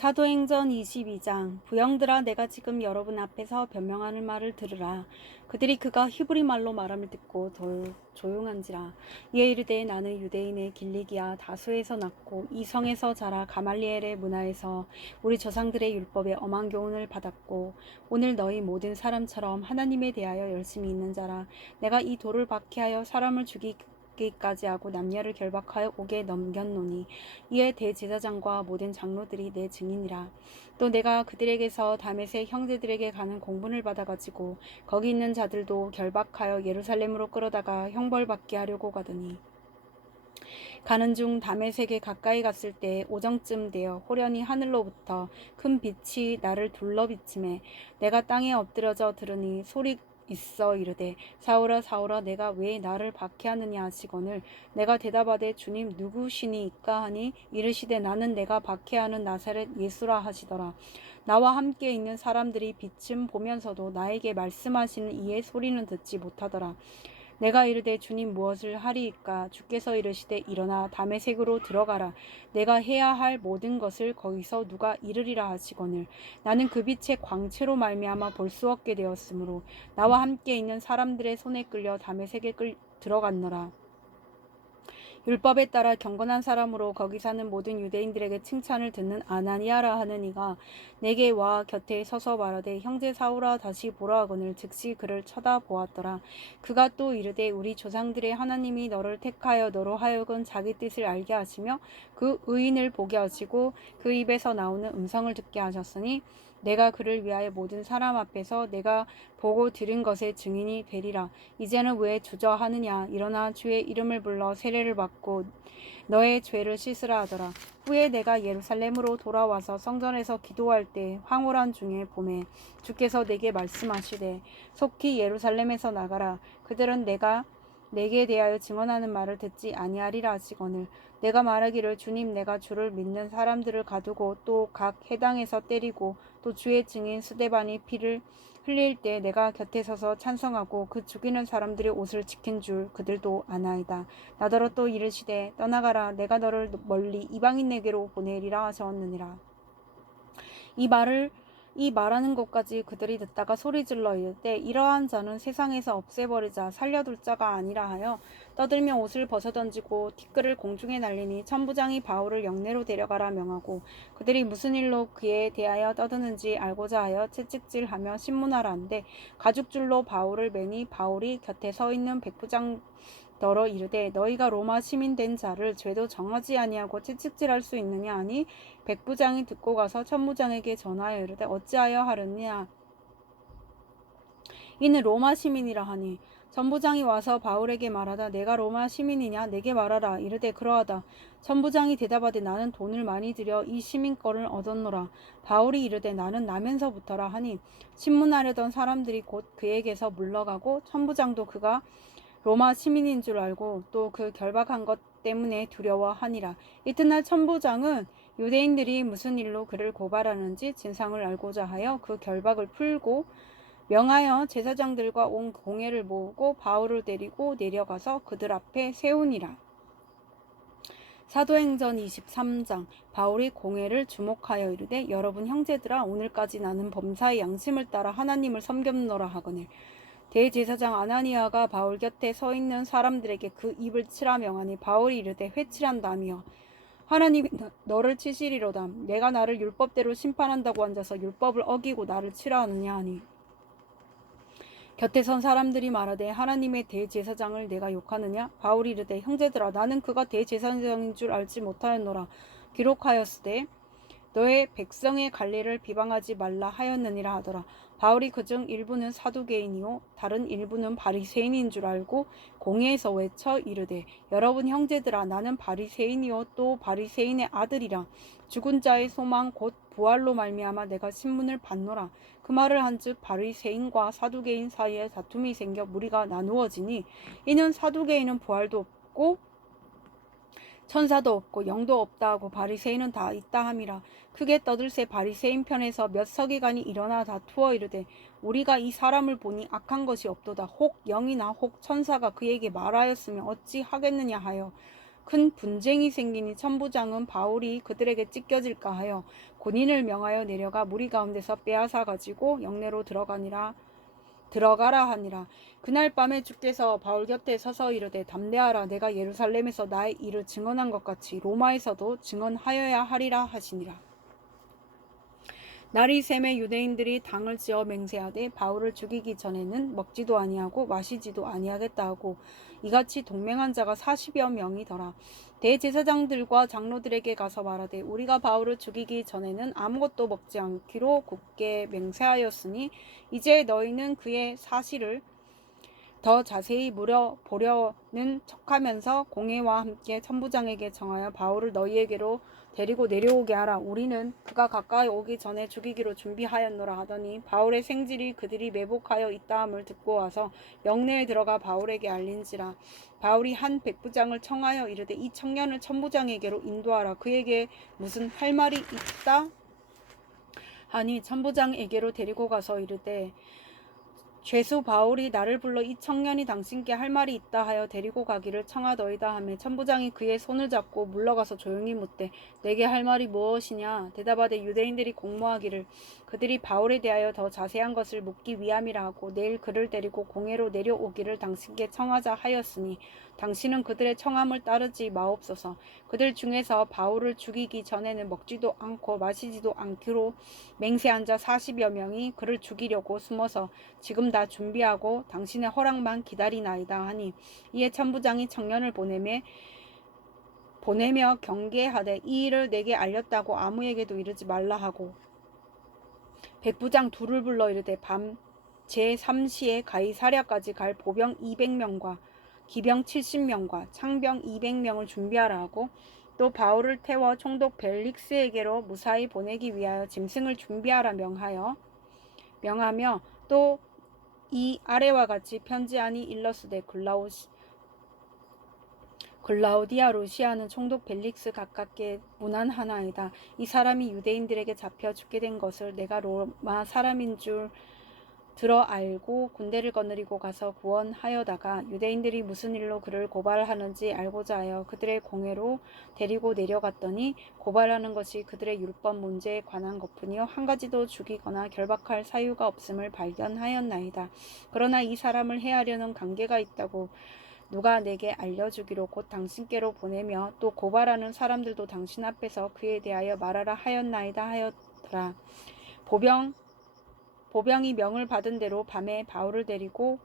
사도행전 22장. 부형들아, 내가 지금 여러분 앞에서 변명하는 말을 들으라. 그들이 그가 히브리 말로 말함을 듣고 조용한지라. 이에 이르되, 나는 유대인의 길리기아 다소에서 났고 이 성에서 자라 가말리엘의 문화에서 우리 조상들의 율법에 엄한 교훈을 받았고 오늘 너희 모든 사람처럼 하나님에 대하여 열심히 있는 자라. 내가 이 돌을 박해하여 사람을 죽이기까지 하고 남녀를 결박하여 옥에 넘겼노니 이에 대제사장과 모든 장로들이 내 증인이라. 또 내가 그들에게서 다메섹 형제들에게 가는 공문을 받아가지고 거기 있는 자들도 결박하여 예루살렘으로 끌어다가 형벌받게 하려고 가더니 가는 중 다메섹에 가까이 갔을 때 오정쯤 되어 호련히 하늘로부터 큰 빛이 나를 둘러비치매 내가 땅에 엎드려져 들으니 소리 있어 이르되, 사울아 사울아, 내가 왜 나를 박해하느냐 하시거늘 내가 대답하되, 주님 누구시니이까 하니 이르시되, 나는 내가 박해하는 나사렛 예수라 하시더라. 나와 함께 있는 사람들이 빛은 보면서도 나에게 말씀하시는 이의 소리는 듣지 못하더라. 내가 이르되, 주님 무엇을 하리이까? 주께서 이르시되, 일어나 다메섹으로 들어가라. 내가 해야 할 모든 것을 거기서 누가 이르리라 하시거늘 나는 그 빛의 광채로 말미암아 볼 수 없게 되었으므로 나와 함께 있는 사람들의 손에 끌려 다메섹에 들어갔노라. 율법에 따라 경건한 사람으로 거기 사는 모든 유대인들에게 칭찬을 듣는 아나니아라 하는 이가 내게 와 곁에 서서 말하되, 형제 사울아 다시 보라 하거늘 즉시 그를 쳐다보았더라. 그가 또 이르되, 우리 조상들의 하나님이 너를 택하여 너로 하여금 자기 뜻을 알게 하시며 그 의인을 보게 하시고 그 입에서 나오는 음성을 듣게 하셨으니 내가 그를 위하여 모든 사람 앞에서 내가 보고 들은 것의 증인이 되리라. 이제는 왜 주저하느냐? 일어나 주의 이름을 불러 세례를 받고 너의 죄를 씻으라 하더라. 후에 내가 예루살렘으로 돌아와서 성전에서 기도할 때 황홀한 중에 봄에 주께서 내게 말씀하시되, 속히 예루살렘에서 나가라. 그들은 내게 대하여 증언하는 말을 듣지 아니하리라 하시거늘 내가 말하기를, 주님 내가 주를 믿는 사람들을 가두고 또 각 해당에서 때리고 또 주의 증인 스데반이 피를 흘릴 때 내가 곁에 서서 찬성하고 그 죽이는 사람들의 옷을 지킨 줄 그들도 아나이다. 나더러 또 이르시되, 떠나가라. 내가 너를 멀리 이방인에게로 보내리라 하셨느니라. 이 말하는 것까지 그들이 듣다가 소리질러 이르되, 이러한 자는 세상에서 없애버리자. 살려둘 자가 아니라 하여 떠들며 옷을 벗어던지고 티끌을 공중에 날리니 천부장이 바울을 영내로 데려가라 명하고 그들이 무슨 일로 그에 대하여 떠드는지 알고자 하여 채찍질하며 신문하라 한데 가죽줄로 바울을 매니 바울이 곁에 서 있는 백부장 너로 이르되, 너희가 로마 시민 된 자를 죄도 정하지 아니하고 채찍질할 수 있느냐 하니 백부장이 듣고 가서 천부장에게 전하여 이르되, 어찌하여 하느냐? 이는 로마 시민이라 하니 천부장이 와서 바울에게 말하다, 내가 로마 시민이냐? 내게 말하라. 이르되, 그러하다. 천부장이 대답하되, 나는 돈을 많이 들여 이 시민권을 얻었노라. 바울이 이르되, 나는 나면서부터라 하니 신문하려던 사람들이 곧 그에게서 물러가고 천부장도 그가 로마 시민인 줄 알고 또 그 결박한 것 때문에 두려워하니라. 이튿날 천부장은 유대인들이 무슨 일로 그를 고발하는지 진상을 알고자 하여 그 결박을 풀고 명하여 제사장들과 온 공회를 모으고 바울을 데리고 내려가서 그들 앞에 세우니라. 사도행전 23장. 바울이 공회를 주목하여 이르되, 여러분 형제들아, 오늘까지 나는 범사의 양심을 따라 하나님을 섬겼노라 하거늘 대제사장 아나니아가 바울 곁에 서 있는 사람들에게 그 입을 치라 명하니 바울이 이르되, 회치란다며 하나님이 너를 치시리로다. 내가 나를 율법대로 심판한다고 앉아서 율법을 어기고 나를 치라 하느냐 하니 곁에 선 사람들이 말하되, 하나님의 대제사장을 내가 욕하느냐? 바울이 이르되, 형제들아, 나는 그가 대제사장인 줄 알지 못하였노라. 기록하였으되 너의 백성의 관리를 비방하지 말라 하였느니라 하더라. 바울이 그중 일부는 사두개인이요 다른 일부는 바리새인인 줄 알고 공회에서 외쳐 이르되, 여러분 형제들아, 나는 바리새인이요 또 바리새인의 아들이라. 죽은 자의 소망 곧 부활로 말미암아 내가 신문을 받노라. 그 말을 한즉 바리새인과 사두개인 사이에 다툼이 생겨 무리가 나누어지니 이는 사두개인은 부활도 없고 천사도 없고 영도 없다 하고 바리새인은 다 있다 함이라. 크게 떠들새 바리새인 편에서 몇 서기관이 일어나 다투어 이르되, 우리가 이 사람을 보니 악한 것이 없도다. 혹 영이나 혹 천사가 그에게 말하였으면 어찌 하겠느냐 하여 큰 분쟁이 생기니 천부장은 바울이 그들에게 찢겨질까 하여 군인을 명하여 내려가 무리 가운데서 빼앗아 가지고 영내로 들어가라 하니라. 그날 밤에 주께서 바울 곁에 서서 이르되 담대하라. 내가 예루살렘에서 나의 일을 증언한 것 같이 로마에서도 증언하여야 하리라 하시니라. 날이 샘에 유대인들이 당을 지어 맹세하되 바울을 죽이기 전에는 먹지도 아니하고 마시지도 아니하겠다 하고 이같이 동맹한 자가 40여 명이더라. 대제사장들과 장로들에게 가서 말하되 우리가 바울을 죽이기 전에는 아무것도 먹지 않기로 굳게 맹세하였으니 이제 너희는 그의 사실을 더 자세히 물어보려는 척하면서 공회와 함께 천부장에게 정하여 바울을 너희에게로 데리고 내려오게 하라. 우리는 그가 가까이 오기 전에 죽이기로 준비하였노라 하더니 바울의 생질이 그들이 매복하여 있다함을 듣고 와서 영내에 들어가 바울에게 알린지라. 바울이 한 백부장을 청하여 이르되 이 청년을 천부장에게로 인도하라. 그에게 무슨 할 말이 있다 하니 천부장에게로 데리고 가서 이르되 죄수 바울이 나를 불러 이 청년이 당신께 할 말이 있다 하여 데리고 가기를 청하더이다 하며 천부장이 그의 손을 잡고 물러가서 조용히 묻되 내게 할 말이 무엇이냐. 대답하되 유대인들이 공모하기를 그들이 바울에 대하여 더 자세한 것을 묻기 위함이라 하고 내일 그를 데리고 공회로 내려오기를 당신께 청하자 하였으니 당신은 그들의 청함을 따르지 마옵소서. 그들 중에서 바울을 죽이기 전에는 먹지도 않고 마시지도 않기로 맹세한 자 40여 명이 그를 죽이려고 숨어서 지금 다 준비하고 당신의 허락만 기다리나이다 하니 이에 천부장이 청년을 보내며 경계하되 이 일을 내게 알렸다고 아무에게도 이르지 말라 하고 백부장 둘을 불러 이르되 밤 제3시에 가이사랴까지 갈 보병 200명과 기병 70명과 창병 200명을 준비하라 하고 또 바울을 태워 총독 벨릭스에게로 무사히 보내기 위하여 짐승을 준비하라 명하며 또 이 아래와 같이 편지하니 일러스되 글라우디아 루시아는 총독 벨릭스 가깝게 문안하나이다. 이 사람이 유대인들에게 잡혀 죽게 된 것을 내가 로마 사람인 줄 들어 알고 군대를 거느리고 가서 구원하여다가 유대인들이 무슨 일로 그를 고발하는지 알고자 하여 그들의 공회로 데리고 내려갔더니 고발하는 것이 그들의 율법 문제에 관한 것뿐이요 한 가지도 죽이거나 결박할 사유가 없음을 발견하였나이다. 그러나 이 사람을 해하려는 관계가 있다고 누가 내게 알려주기로 곧 당신께로 보내며 또 고발하는 사람들도 당신 앞에서 그에 대하여 말하라 하였나이다 하였더라. 보병이 명을 받은 대로 밤에 바울을 데리고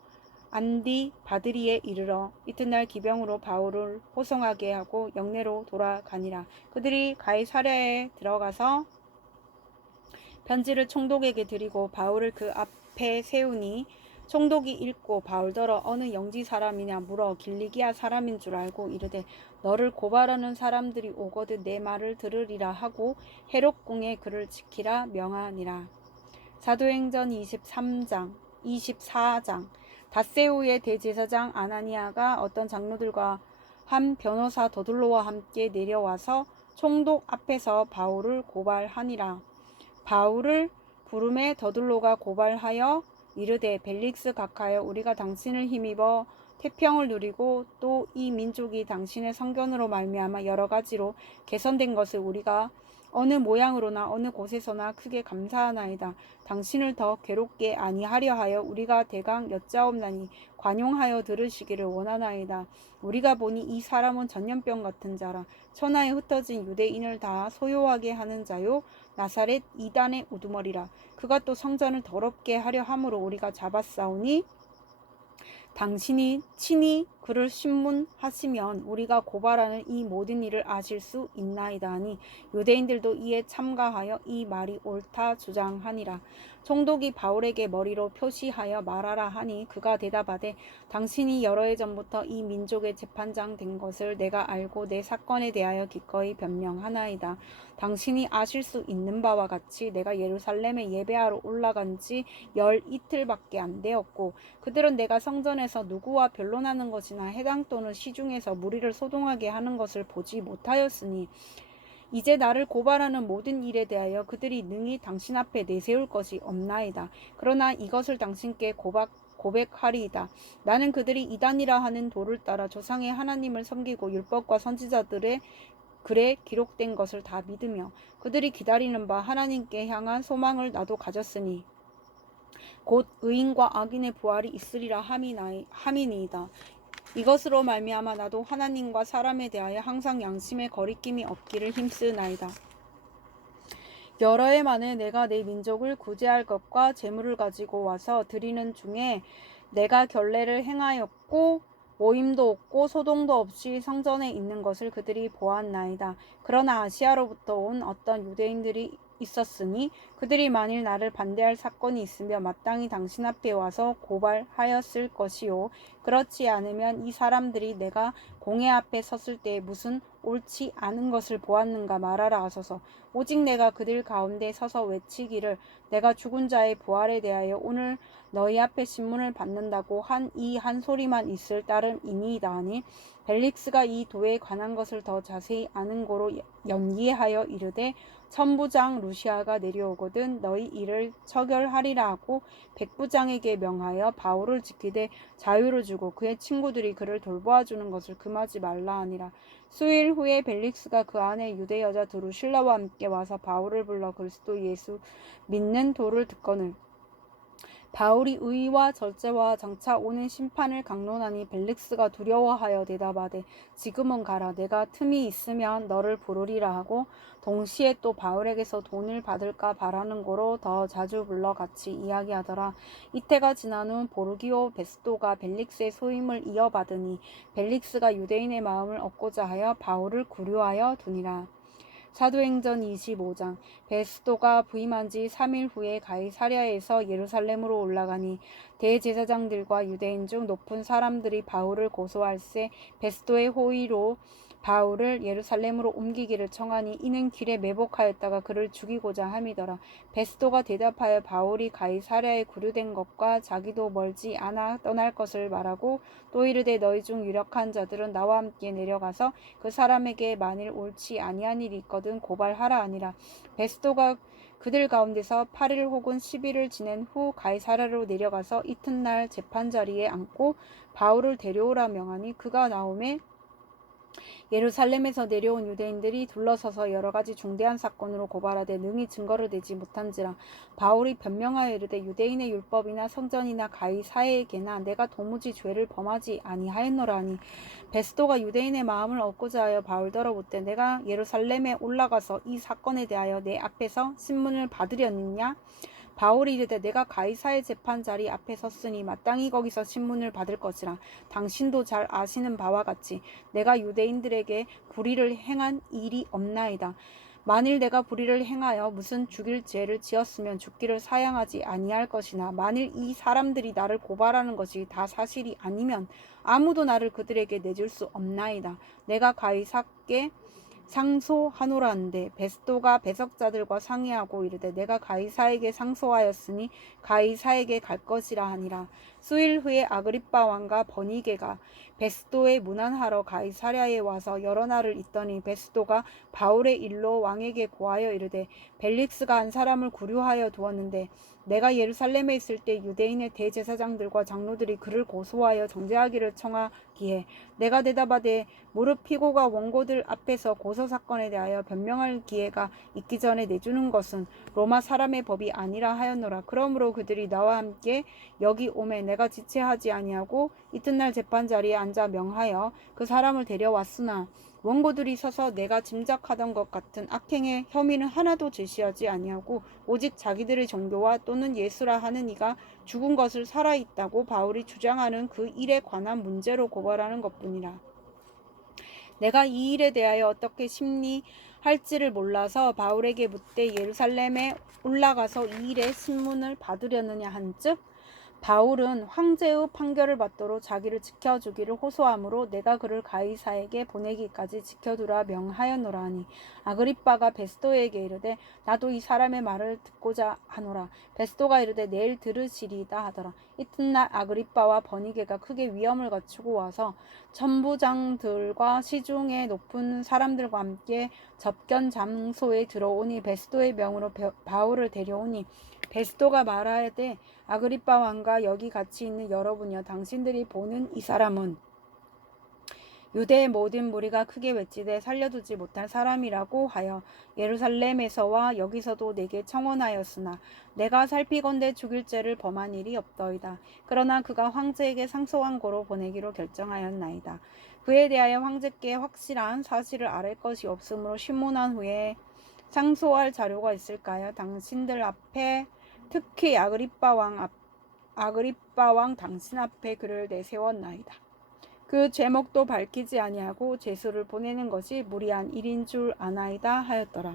안디 바드리에 이르러 이튿날 기병으로 바울을 호송하게 하고 영내로 돌아가니라. 그들이 가이사랴에 들어가서 편지를 총독에게 드리고 바울을 그 앞에 세우니 총독이 읽고 바울더러 어느 영지 사람이냐 물어 길리기아 사람인 줄 알고 이르되 너를 고발하는 사람들이 오거든 내 말을 들으리라 하고 헤롯궁에 그를 지키라 명하니라. 사도행전 24장 닷새우의 대제사장 아나니아가 어떤 장로들과 한 변호사 더둘로와 함께 내려와서 총독 앞에서 바울을 고발하니라. 바울을 부름에 더둘로가 고발하여 이르되 벨릭스 각하여 우리가 당신을 힘입어 태평을 누리고 또 이 민족이 당신의 성견으로 말미암아 여러 가지로 개선된 것을 우리가 어느 모양으로나 어느 곳에서나 크게 감사하나이다. 당신을 더 괴롭게 아니하려 하여 우리가 대강 여짜옵나니 관용하여 들으시기를 원하나이다. 우리가 보니 이 사람은 전염병 같은 자라 천하에 흩어진 유대인을 다 소요하게 하는 자요 나사렛 이단의 우두머리라. 그가 또 성전을 더럽게 하려 함으로 우리가 잡았사오니 당신이 친히 그를 신문하시면 우리가 고발하는 이 모든 일을 아실 수 있나이다 하니 유대인들도 이에 참가하여 이 말이 옳다 주장하니라. 총독이 바울에게 머리로 표시하여 말하라 하니 그가 대답하되 당신이 여러 해 전부터 이 민족의 재판장 된 것을 내가 알고 내 사건에 대하여 기꺼이 변명하나이다. 당신이 아실 수 있는 바와 같이 내가 예루살렘에 예배하러 올라간 지 열 이틀밖에 안 되었고 그들은 내가 성전에서 누구와 변론하는 것이나 해당 또는 시중에서 무리를 소동하게 하는 것을 보지 못하였으니 이제 나를 고발하는 모든 일에 대하여 그들이 능히 당신 앞에 내세울 것이 없나이다. 그러나 이것을 당신께 고백하리이다. 나는 그들이 이단이라 하는 도를 따라 조상의 하나님을 섬기고 율법과 선지자들의 글에 기록된 것을 다 믿으며 그들이 기다리는 바 하나님께 향한 소망을 나도 가졌으니 곧 의인과 악인의 부활이 있으리라 함이니이다. 이것으로 말미암아 나도 하나님과 사람에 대하여 항상 양심의 거리낌이 없기를 힘쓰나이다. 여러 해 만에 내가 내 민족을 구제할 것과 재물을 가지고 와서 드리는 중에 내가 결례를 행하였고 모임도 없고 소동도 없이 성전에 있는 것을 그들이 보았나이다. 그러나 아시아로부터 온 어떤 유대인들이 있었으니 그들이 만일 나를 반대할 사건이 있으며 마땅히 당신 앞에 와서 고발하였을 것이요, 그렇지 않으면 이 사람들이 내가 공회 앞에 섰을 때 무슨 옳지 않은 것을 보았는가 말하라 하소서. 오직 내가 그들 가운데 서서 외치기를 내가 죽은 자의 부활에 대하여 오늘 너희 앞에 신문을 받는다고 한 이 한 소리만 있을 따름이니이다 하니, 벨릭스가 이 도에 관한 것을 더 자세히 아는 고로 연기하여 이르되 천부장 루시아가 내려오거든 너희 일을 처결하리라 하고 백부장에게 명하여 바울을 지키되 자유를 주고 그의 친구들이 그를 돌보아주는 것을 금하지 말라 하니라. 수일 후에 벨릭스가 그 안에 유대 여자 드루실라와 함께 와서 바울을 불러 그리스도 예수 믿는 도를 듣거늘 바울이 의와 절제와 장차 오는 심판을 강론하니 벨릭스가 두려워하여 대답하되 지금은 가라. 내가 틈이 있으면 너를 부르리라 하고 동시에 또 바울에게서 돈을 받을까 바라는 고로 더 자주 불러 같이 이야기하더라. 이때가 지난 후 보르기오 베스도가 벨릭스의 소임을 이어받으니 벨릭스가 유대인의 마음을 얻고자 하여 바울을 구류하여 두니라. 사도행전 25장. 베스도가 부임한 지 3일 후에 가이사랴에서 예루살렘으로 올라가니 대제사장들과 유대인 중 높은 사람들이 바울을 고소할세 베스도의 호의로 바울을 예루살렘으로 옮기기를 청하니 이는 길에 매복하였다가 그를 죽이고자 함이더라. 베스도가 대답하여 바울이 가이사랴에 구류된 것과 자기도 멀지 않아 떠날 것을 말하고 또 이르되 너희 중 유력한 자들은 나와 함께 내려가서 그 사람에게 만일 옳지 아니한 일이 있거든 고발하라 하니라. 베스도가 그들 가운데서 8일 혹은 10일을 지낸 후 가이사랴로 내려가서 이튿날 재판자리에 앉고 바울을 데려오라 명하니 그가 나오매 예루살렘에서 내려온 유대인들이 둘러서서 여러 가지 중대한 사건으로 고발하되 능히 증거를 대지 못한지라. 바울이 변명하여 이르되 유대인의 율법이나 성전이나 가이사에게나 내가 도무지 죄를 범하지 아니하였노라 하니 베스도가 유대인의 마음을 얻고자 하여 바울더러 묻되 내가 예루살렘에 올라가서 이 사건에 대하여 내 앞에서 신문을 받으려느냐. 바울이 이르되 내가 가이사의 재판 자리 앞에 섰으니 마땅히 거기서 신문을 받을 것이라. 당신도 잘 아시는 바와 같이 내가 유대인들에게 불의를 행한 일이 없나이다. 만일 내가 불의를 행하여 무슨 죽일 죄를 지었으면 죽기를 사양하지 아니할 것이나 만일 이 사람들이 나를 고발하는 것이 다 사실이 아니면 아무도 나를 그들에게 내줄 수 없나이다. 내가 가이사께 상소하노라 한데 베스도가 배석자들과 상의하고 이르되 내가 가이사에게 상소하였으니 가이사에게 갈 것이라 하니라. 수일 후에 아그리빠 왕과 버니게가 베스도에 문안하러 가이사랴에 와서 여러 날을 있더니 베스도가 바울의 일로 왕에게 고하여 이르되 벨릭스가 한 사람을 구류하여 두었는데 내가 예루살렘에 있을 때 유대인의 대제사장들과 장로들이 그를 고소하여 정죄하기를 청하기에 내가 대답하되 무릎 피고가 원고들 앞에서 고소 사건에 대하여 변명할 기회가 있기 전에 내주는 것은 로마 사람의 법이 아니라 하였노라. 그러므로 그들이 나와 함께 여기 오매 내가 지체하지 아니하고 이튿날 재판 자리에 앉아 명하여 그 사람을 데려왔으나 원고들이 서서 내가 짐작하던 것 같은 악행의 혐의는 하나도 제시하지 아니하고 오직 자기들의 종교와 또는 예수라 하는 이가 죽은 것을 살아있다고 바울이 주장하는 그 일에 관한 문제로 고발하는 것뿐이라. 내가 이 일에 대하여 어떻게 심리할지를 몰라서 바울에게 묻되 예루살렘에 올라가서 이 일의 신문을 받으려느냐 한즉 바울은 황제의 판결을 받도록 자기를 지켜주기를 호소하므로 내가 그를 가이사에게 보내기까지 지켜두라 명하였노라 하니 아그리빠가 베스도에게 이르되 나도 이 사람의 말을 듣고자 하노라. 베스도가 이르되 내일 들으시리이다 하더라. 이튿날 아그리빠와 버니게가 크게 위험을 갖추고 와서 천부장들과 시중의 높은 사람들과 함께 접견 장소에 들어오니 베스도의 명으로 바울을 데려오니 베스도가 말하되 아그리빠 왕과 여기 같이 있는 여러분이여 당신들이 보는 이 사람은 유대의 모든 무리가 크게 외치되 살려두지 못할 사람이라고 하여 예루살렘에서와 여기서도 내게 청원하였으나 내가 살피건대 죽일 죄를 범한 일이 없더이다. 그러나 그가 황제에게 상소한 고로 보내기로 결정하였나이다. 그에 대하여 황제께 확실한 사실을 아랠 것이 없으므로 신문한 후에 상소할 자료가 있을까요? 당신들 앞에 특히 아그리빠 왕 당신 앞에 그를 내세웠나이다. 그 제목도 밝히지 아니하고 죄수를 보내는 것이 무리한 일인 줄 아나이다 하였더라.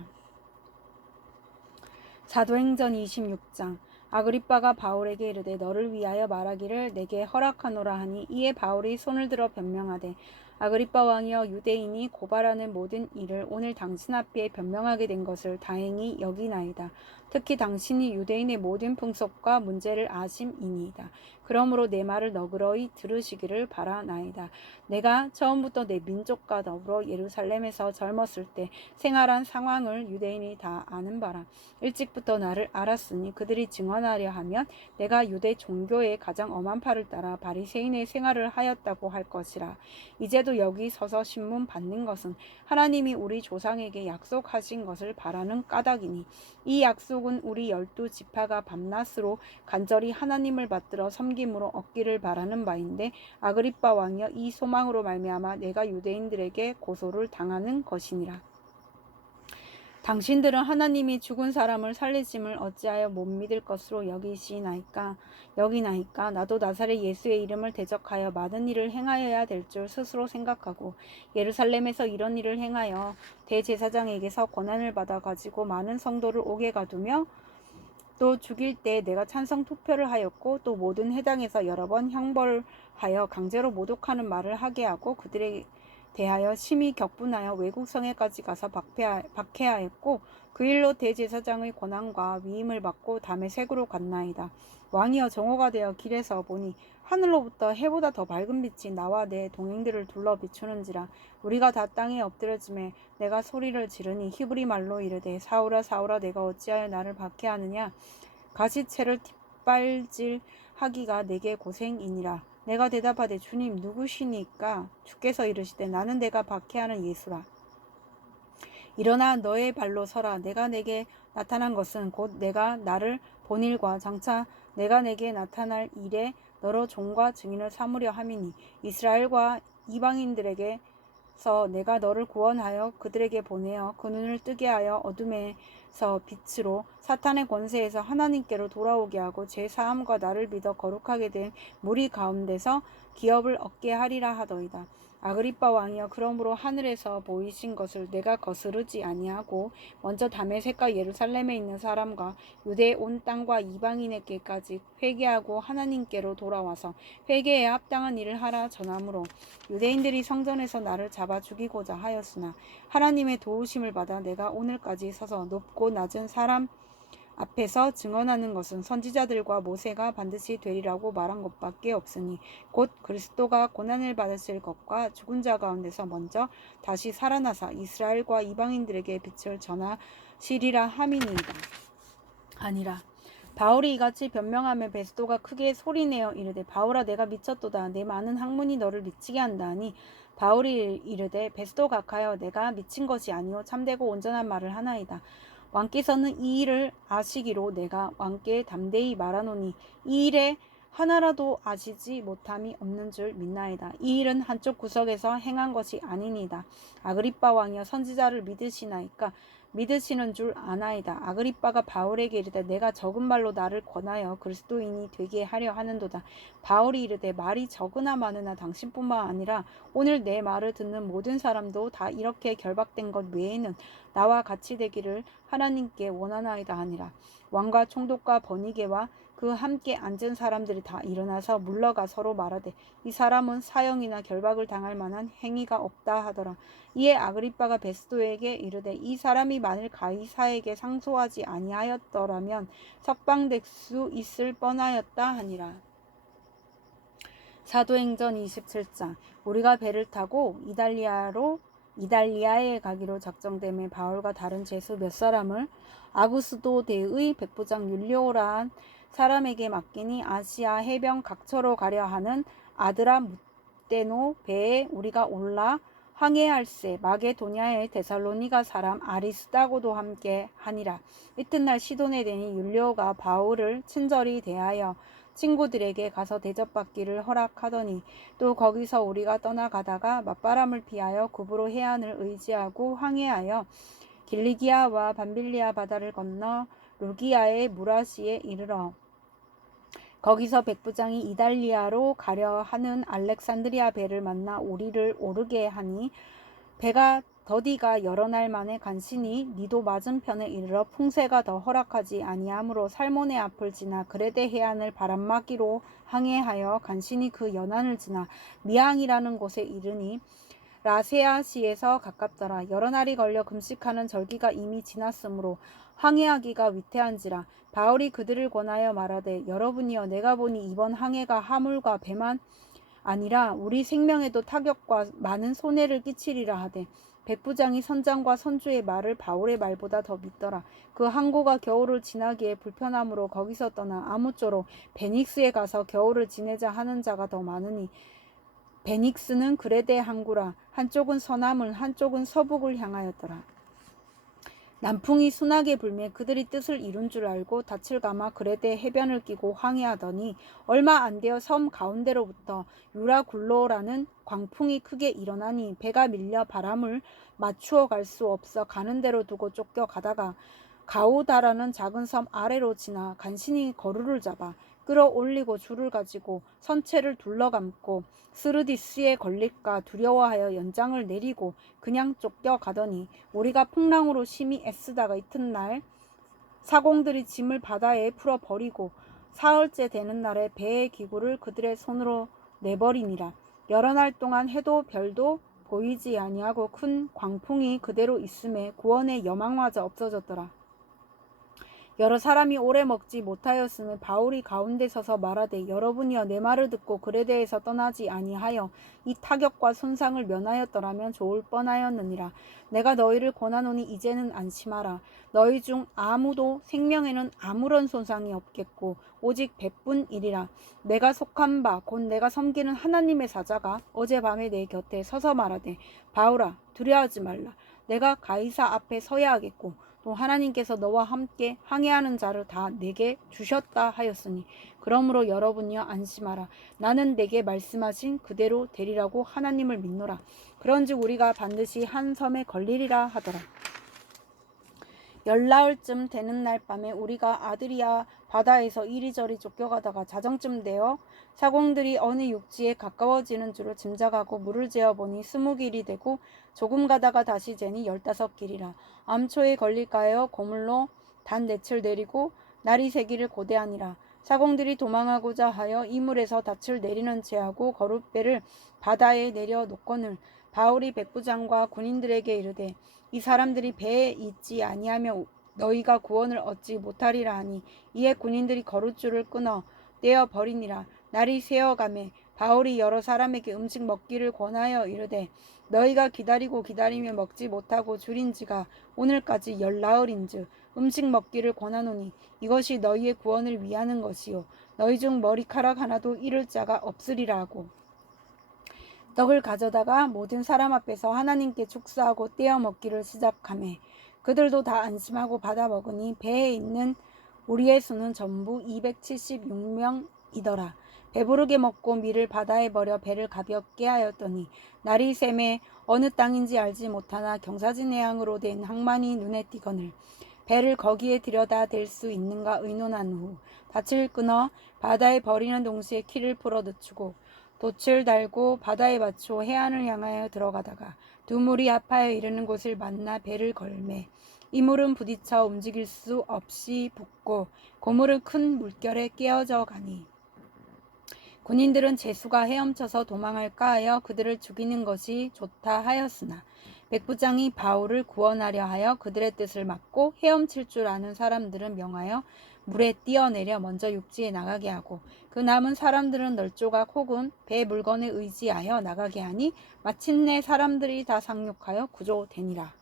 사도행전 26장. 아그리빠가 바울에게 이르되 너를 위하여 말하기를 내게 허락하노라 하니 이에 바울이 손을 들어 변명하되 아그리빠 왕이여 유대인이 고발하는 모든 일을 오늘 당신 앞에 변명하게 된 것을 다행히 여기나이다. 특히 당신이 유대인의 모든 풍속과 문제를 아심이니이다. 그러므로 내 말을 너그러이 들으시기를 바라나이다. 내가 처음부터 내 민족과 더불어 예루살렘에서 젊었을 때 생활한 상황을 유대인이 다 아는 바라. 일찍부터 나를 알았으니 그들이 증언하려 하면 내가 유대 종교의 가장 엄한 팔을 따라 바리새인의 생활을 하였다고 할 것이라. 이제도 여기 서서 신문 받는 것은 하나님이 우리 조상에게 약속하신 것을 바라는 까닭이니 이 약속은 우리 12지파가 밤낮으로 간절히 하나님을 받들어 섬김으로 얻기를 바라는 바인데 아그리빠 왕이여 이 소망으로 말미암아 내가 유대인들에게 고소를 당하는 것이니라. 당신들은 하나님이 죽은 사람을 살리심을 어찌하여 못 믿을 것으로 여기나이까 나도 나사렛 예수의 이름을 대적하여 많은 일을 행하여야 될 줄 스스로 생각하고 예루살렘에서 이런 일을 행하여 대제사장에게서 권한을 받아 가지고 많은 성도를 옥에 가두며 또 죽일 때 내가 찬성 투표를 하였고 또 모든 회당에서 여러 번 형벌하여 강제로 모독하는 말을 하게 하고 그들에 대하여 심히 격분하여 외국 성에까지 가서 박해하였고 그 일로 대제사장의 권한과 위임을 받고 다메섹으로 갔나이다. 왕이여 정오가 되어 길에서 보니 하늘로부터 해보다 더 밝은 빛이 나와 내 동행들을 둘러 비추는지라. 우리가 다 땅에 엎드려지매 내가 소리를 지르니 히브리 말로 이르되 사울아 사울아 내가 어찌하여 나를 박해하느냐. 가시채를 뒷발질하기가 내게 고생이니라. 내가 대답하되 주님 누구시니까? 주께서 이르시되 나는 내가 박해하는 예수라. 일어나 너의 발로 서라. 내가 내게 나타난 것은 곧 내가 나를 본 일과 장차 내가 내게 나타날 일에 너로 종과 증인을 삼으려 함이니 이스라엘과 이방인들에게서 내가 너를 구원하여 그들에게 보내어 그 눈을 뜨게 하여 어둠에서 빛으로 사탄의 권세에서 하나님께로 돌아오게 하고 제 사함과 나를 믿어 거룩하게 된 무리 가운데서 기업을 얻게 하리라 하더이다. 아그리빠 왕이여 그러므로 하늘에서 보이신 것을 내가 거스르지 아니하고 먼저 다메섹과 예루살렘에 있는 사람과 유대 온 땅과 이방인에게까지 회개하고 하나님께로 돌아와서 회개에 합당한 일을 하라 전함으로 유대인들이 성전에서 나를 잡아 죽이고자 하였으나 하나님의 도우심을 받아 내가 오늘까지 서서 높고 낮은 사람 앞에서 증언하는 것은 선지자들과 모세가 반드시 되리라고 말한 것밖에 없으니 곧 그리스도가 고난을 받으실 것과 죽은 자 가운데서 먼저 다시 살아나사 이스라엘과 이방인들에게 빛을 전하시리라 함이니이다. 아니라 바울이 이같이 변명하며 베스도가 크게 소리내어 이르되 바울아 내가 미쳤도다. 내 많은 학문이 너를 미치게 한다 하니 바울이 이르되 베스도 각하여 내가 미친 것이 아니오 참되고 온전한 말을 하나이다. 왕께서는 이 일을 아시기로 내가 왕께 담대히 말하노니 이 일에 하나라도 아시지 못함이 없는 줄 믿나이다. 이 일은 한쪽 구석에서 행한 것이 아니니이다. 아그리빠 왕이여 선지자를 믿으시나이까? 믿으시는 줄 아나이다. 아그리빠가 바울에게 이르되 내가 적은 말로 나를 권하여 그리스도인이 되게 하려 하는도다. 바울이 이르되 말이 적으나 많으나 당신뿐만 아니라 오늘 내 말을 듣는 모든 사람도 다 이렇게 결박된 것 외에는 나와 같이 되기를 하나님께 원하나이다 하니라. 왕과 총독과 버니게와 그 함께 앉은 사람들이 다 일어나서 물러가 서로 말하되 이 사람은 사형이나 결박을 당할 만한 행위가 없다 하더라. 이에 아그리빠가 베스도에게 이르되 이 사람이 만일 가이사에게 상소하지 아니하였더라면 석방될 수 있을 뻔하였다 하니라. 사도행전 27장. 우리가 배를 타고 이달리아로 이달리아에 가기로 작정됨에 바울과 다른 제수 몇 사람을 아구스도 대의 백부장 율리오란 사람에게 맡기니 아시아 해변 각처로 가려 하는 아드라 무테노 배에 우리가 올라 항해할세. 마게도냐의 데살로니가 사람 아리스다고도 함께 하니라. 이튿날 시돈에 대니 율리오가 바울을 친절히 대하여 친구들에게 가서 대접받기를 허락하더니 또 거기서 우리가 떠나가다가 맞바람을 피하여 구브로 해안을 의지하고 항해하여 길리기아와 밤빌리아 바다를 건너 루기아의 무라시에 이르러 거기서 백부장이 이달리아로 가려 하는 알렉산드리아 배를 만나 우리를 오르게 하니 배가 더디가 여러 날 만에 간신히 니도 맞은편에 이르러 풍세가 더 허락하지 아니하므로 살모네 앞을 지나 그레데 해안을 바람막이로 항해하여 간신히 그 연안을 지나 미항이라는 곳에 이르니 라세아시에서 가깝더라. 여러 날이 걸려 금식하는 절기가 이미 지났으므로 항해하기가 위태한지라. 바울이 그들을 권하여 말하되 여러분이여 내가 보니 이번 항해가 하물과 배만 아니라 우리 생명에도 타격과 많은 손해를 끼치리라 하되 백부장이 선장과 선주의 말을 바울의 말보다 더 믿더라. 그 항구가 겨울을 지나기에 불편함으로 거기서 떠나 아무쪼록 베닉스에 가서 겨울을 지내자 하는 자가 더 많으니 베닉스는 그레데 항구라. 한쪽은 서남을 한쪽은 서북을 향하였더라. 남풍이 순하게 불매 그들이 뜻을 이룬 줄 알고 닻을 감아 그레데 해변을 끼고 항해하더니 얼마 안 되어 섬 가운데로부터 유라굴로라는 광풍이 크게 일어나니 배가 밀려 바람을 맞추어 갈 수 없어 가는 대로 두고 쫓겨 가다가 가우다라는 작은 섬 아래로 지나 간신히 거루를 잡아 끌어올리고 줄을 가지고 선체를 둘러감고 스르디스에 걸릴까 두려워하여 연장을 내리고 그냥 쫓겨가더니 우리가 풍랑으로 심히 애쓰다가 이튿날 사공들이 짐을 바다에 풀어버리고 사흘째 되는 날에 배의 기구를 그들의 손으로 내버리니라. 여러 날 동안 해도 별도 보이지 아니하고 큰 광풍이 그대로 있음에 구원의 여망마저 없어졌더라. 여러 사람이 오래 먹지 못하였으며 바울이 가운데 서서 말하되 여러분이여 내 말을 듣고 그레데에서 떠나지 아니하여 이 타격과 손상을 면하였더라면 좋을 뻔하였느니라. 내가 너희를 권하노니 이제는 안심하라. 너희 중 아무도 생명에는 아무런 손상이 없겠고 오직 배뿐이리라. 내가 속한 바 곧 내가 섬기는 하나님의 사자가 어젯밤에 내 곁에 서서 말하되 바울아 두려워하지 말라. 내가 가이사 앞에 서야 하겠고 또 하나님께서 너와 함께 항해하는 자를 다 내게 주셨다 하였으니 그러므로 여러분이여 안심하라. 나는 내게 말씀하신 그대로 되리라고 하나님을 믿노라. 그런즉 우리가 반드시 한 섬에 걸리리라 하더라. 열나흘쯤 되는 날 밤에 우리가 아드리아 바다에서 이리저리 쫓겨가다가 자정쯤 되어 사공들이 어느 육지에 가까워지는 줄을 짐작하고 물을 재어보니 20길이 되고 조금 가다가 다시 재니 15길이라. 암초에 걸릴까하여 고물로 단 넷을 내리고 날이 새기를 고대하니라. 사공들이 도망하고자 하여 이물에서 닻을 내리는 채하고 거룻배를 바다에 내려 놓거늘 바울이 백부장과 군인들에게 이르되 이 사람들이 배에 있지 아니하며 너희가 구원을 얻지 못하리라 하니 이에 군인들이 거룻줄을 끊어 떼어 버리니라. 날이 새어가매 바울이 여러 사람에게 음식 먹기를 권하여 이르되 너희가 기다리며 먹지 못하고 줄인지가 오늘까지 10나흘인즉 음식 먹기를 권하노니 이것이 너희의 구원을 위하는 것이요 너희 중 머리카락 하나도 잃을 자가 없으리라 하고 떡을 가져다가 모든 사람 앞에서 하나님께 축사하고 떼어 먹기를 시작하매 그들도 다 안심하고 받아 먹으니 배에 있는 우리의 수는 전부 276명이더라. 배부르게 먹고 밀을 바다에 버려 배를 가볍게 하였더니 날이 새매 어느 땅인지 알지 못하나 경사진 해양으로 된 항만이 눈에 띄거늘 배를 거기에 들여다 댈 수 있는가 의논한 후 닻을 끊어 바다에 버리는 동시에 키를 풀어 늦추고 돛을 달고 바다에 맞추어 해안을 향하여 들어가다가 두 물이 합하여 이르는 곳을 만나 배를 걸매 이 물은 부딪혀 움직일 수 없이 붓고 고물은 큰 물결에 깨어져 가니 군인들은 제수가 헤엄쳐서 도망할까 하여 그들을 죽이는 것이 좋다 하였으나 백부장이 바울을 구원하려 하여 그들의 뜻을 막고 헤엄칠 줄 아는 사람들은 명하여 물에 뛰어내려 먼저 육지에 나가게 하고 그 남은 사람들은 널조각 혹은 배 물건에 의지하여 나가게 하니 마침내 사람들이 다 상륙하여 구조되니라.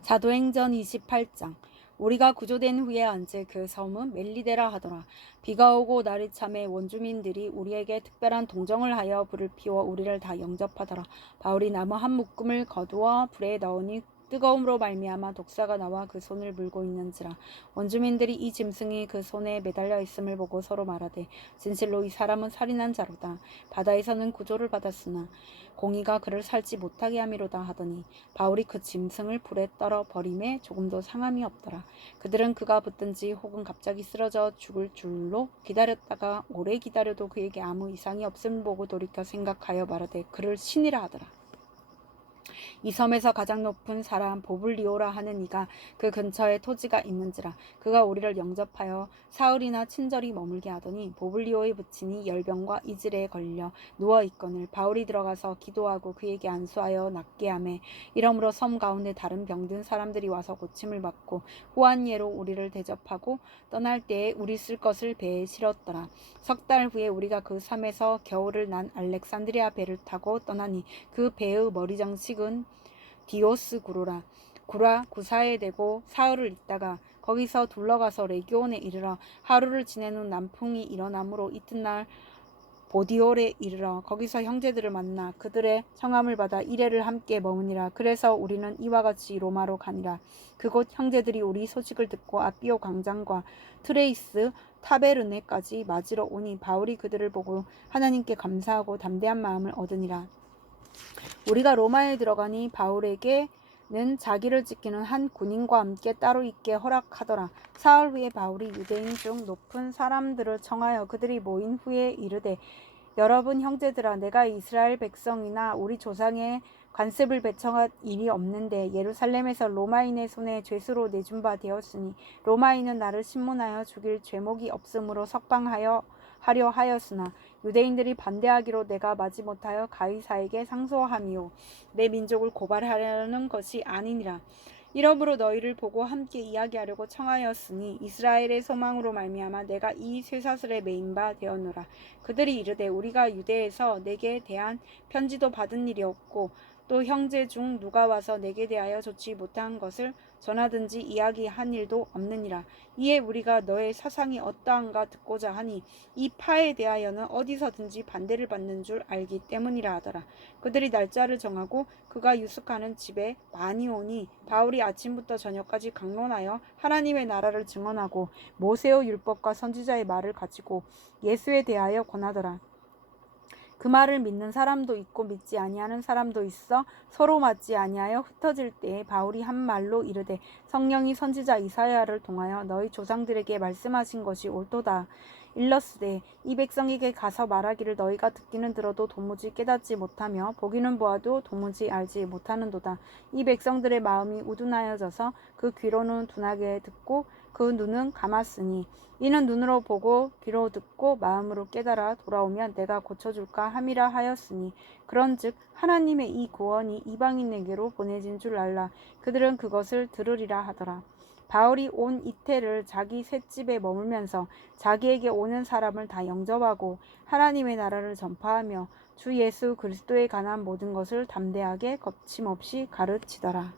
사도행전 28장. 우리가 구조된 후에 언제 그 섬은 멜리데라 하더라. 비가 오고 날이 참에 원주민들이 우리에게 특별한 동정을 하여 불을 피워 우리를 다 영접하더라. 바울이 나무 한 묶음을 거두어 불에 넣으니 뜨거움으로 말미암아 독사가 나와 그 손을 물고 있는지라. 원주민들이 이 짐승이 그 손에 매달려 있음을 보고 서로 말하되 진실로 이 사람은 살인한 자로다. 바다에서는 구조를 받았으나 공의가 그를 살지 못하게 함이로다 하더니 바울이 그 짐승을 불에 떨어 버림에 조금도 상함이 없더라. 그들은 그가 붙든지 혹은 갑자기 쓰러져 죽을 줄로 기다렸다가 오래 기다려도 그에게 아무 이상이 없음을 보고 돌이켜 생각하여 말하되 그를 신이라 하더라. 이 섬에서 가장 높은 사람 보블리오라 하는 이가 그 근처에 토지가 있는지라. 그가 우리를 영접하여 사흘이나 친절히 머물게 하더니 보블리오의 부친이 열병과 이질에 걸려 누워있거늘 바울이 들어가서 기도하고 그에게 안수하여 낫게 하매 이러므로 섬 가운데 다른 병든 사람들이 와서 고침을 받고 후한 예로 우리를 대접하고 떠날 때에 우리 쓸 것을 배에 실었더라. 석 달 후에 우리가 그 섬에서 겨울을 난 알렉산드리아 배를 타고 떠나니 그 배의 머리 장식은 디오스구로라. 구사에 대고 사흘을 있다가 거기서 둘러가서 레기온에 이르러 하루를 지낸 후 남풍이 일어나므로 이튿날 보디올에 이르러 거기서 형제들을 만나 그들의 청함을 받아 이레를 함께 머무니라. 그래서 우리는 이와 같이 로마로 가니라. 그곳 형제들이 우리 소식을 듣고 아비오 광장과 트레이스 타베르네까지 맞으러 오니 바울이 그들을 보고 하나님께 감사하고 담대한 마음을 얻으니라. 우리가 로마에 들어가니 바울에게는 자기를 지키는 한 군인과 함께 따로 있게 허락하더라. 사흘 후에 바울이 유대인 중 높은 사람들을 청하여 그들이 모인 후에 이르되 여러분 형제들아, 내가 이스라엘 백성이나 우리 조상의 관습을 배척한 일이 없는데 예루살렘에서 로마인의 손에 죄수로 내준 바 되었으니 로마인은 나를 신문하여 죽일 죄목이 없으므로 석방하려 하였으나 유대인들이 반대하기로 내가 마지못하여 가이사에게 상소함이요 내 민족을 고발하려는 것이 아니니라. 이러므로 너희를 보고 함께 이야기하려고 청하였으니 이스라엘의 소망으로 말미암아 내가 이 쇠사슬에 매인 바 되었노라. 그들이 이르되 우리가 유대에서 내게 대한 편지도 받은 일이 없고 또 형제 중 누가 와서 내게 대하여 좋지 못한 것을 전하든지 이야기한 일도 없느니라. 이에 우리가 너의 사상이 어떠한가 듣고자 하니 이 파에 대하여는 어디서든지 반대를 받는 줄 알기 때문이라 하더라. 그들이 날짜를 정하고 그가 유숙하는 집에 많이 오니 바울이 아침부터 저녁까지 강론하여 하나님의 나라를 증언하고 모세의 율법과 선지자의 말을 가지고 예수에 대하여 권하더라. 그 말을 믿는 사람도 있고 믿지 아니하는 사람도 있어 서로 맞지 아니하여 흩어질 때에 바울이 한 말로 이르되 성령이 선지자 이사야를 통하여 너희 조상들에게 말씀하신 것이 옳도다. 일러스되 이 백성에게 가서 말하기를 너희가 듣기는 들어도 도무지 깨닫지 못하며 보기는 보아도 도무지 알지 못하는도다. 이 백성들의 마음이 우둔하여져서 그 귀로는 둔하게 듣고 그 눈은 감았으니 이는 눈으로 보고 귀로 듣고 마음으로 깨달아 돌아오면 내가 고쳐줄까 함이라 하였으니 그런즉 하나님의 이 구원이 이방인에게로 보내진 줄 알라. 그들은 그것을 들으리라 하더라. 바울이 온 이태를 자기 셋집에 머물면서 자기에게 오는 사람을 다 영접하고 하나님의 나라를 전파하며 주 예수 그리스도에 관한 모든 것을 담대하게 거침없이 가르치더라.